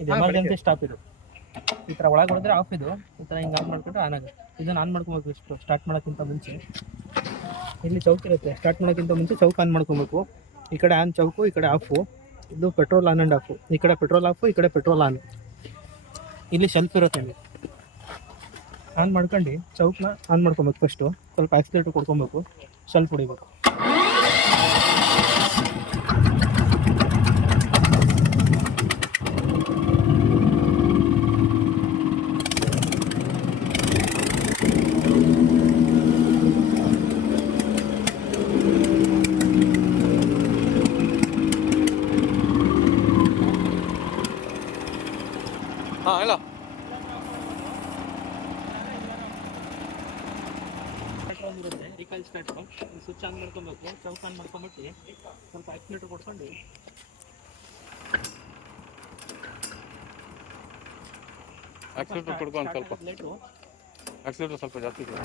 ಇದು emergency stop ಇದು. ಈ ಥರ ಒಳಗೆ ಹೊಡೆದ್ರೆ ಆಫ್ ಇದು. ಈ ಥರ ಹಿಂಗೆ ಆನ್ ಮಾಡಿಕೊಂಡ್ರೆ ಆನ್ ಆಗುತ್ತೆ. ಇದನ್ನು ಆನ್ ಮಾಡ್ಕೊಬೇಕು. ಇಷ್ಟು ಸ್ಟಾರ್ಟ್ ಮಾಡೋಕ್ಕಿಂತ ಮುಂಚೆ ಇಲ್ಲಿ ಚೌಕ್ ಇರುತ್ತೆ. ಸ್ಟಾರ್ಟ್ ಮಾಡೋಕ್ಕಿಂತ ಮುಂಚೆ ಚೌಕ್ ಆನ್ ಮಾಡ್ಕೊಬೇಕು. ಈ ಕಡೆ ಆನ್ ಚೌಕು, ಈ ಕಡೆ ಆಫು. ಇದು ಪೆಟ್ರೋಲ್ ಆನ್ ಆ್ಯಂಡ್ ಆಫು. ಈ ಕಡೆ ಪೆಟ್ರೋಲ್ ಆಫು, ಈ ಕಡೆ ಪೆಟ್ರೋಲ್ ಆನ್. ಇಲ್ಲಿ ಶೆಲ್ಫ್ ಇರುತ್ತೆ. ಇಲ್ಲಿ ಆನ್ ಮಾಡ್ಕೊಂಡು ಚೌಕ್ನ ಆನ್ ಮಾಡ್ಕೊಬೇಕು. ಫಸ್ಟು ಸ್ವಲ್ಪ ಆಕ್ಸಿಲೇಟರ್ ಕೊಡ್ಕೊಬೇಕು, ಶೆಲ್ಫ್ ಹೊಡಿಬೇಕು. ಹಾಂ ಇಲ್ಲ ಇರುತ್ತೆ ರಿಕಾಲ್ ಸ್ಟಾರ್ಟು. ಸ್ವಿಚ್ ಆನ್ ಮಾಡ್ಕೊಬೇಕು. ಚೌಕ್ ಆನ್ ಮಾಡ್ಕೊಂಬಿಟ್ಟು ಸ್ವಲ್ಪ ಆಕ್ಸಿಲೇಟರ್ ಕೊಡ್ಕೊಂಡು ಆಕ್ಸಿಲೇಟರ್ ಕೊಡ್ಕೊಂಡು ಸ್ವಲ್ಪ ಲೇಟು ಆಕ್ಸಿಲೇಟರ್ ಸ್ವಲ್ಪ ಜಾಸ್ತಿ ಇದೆ.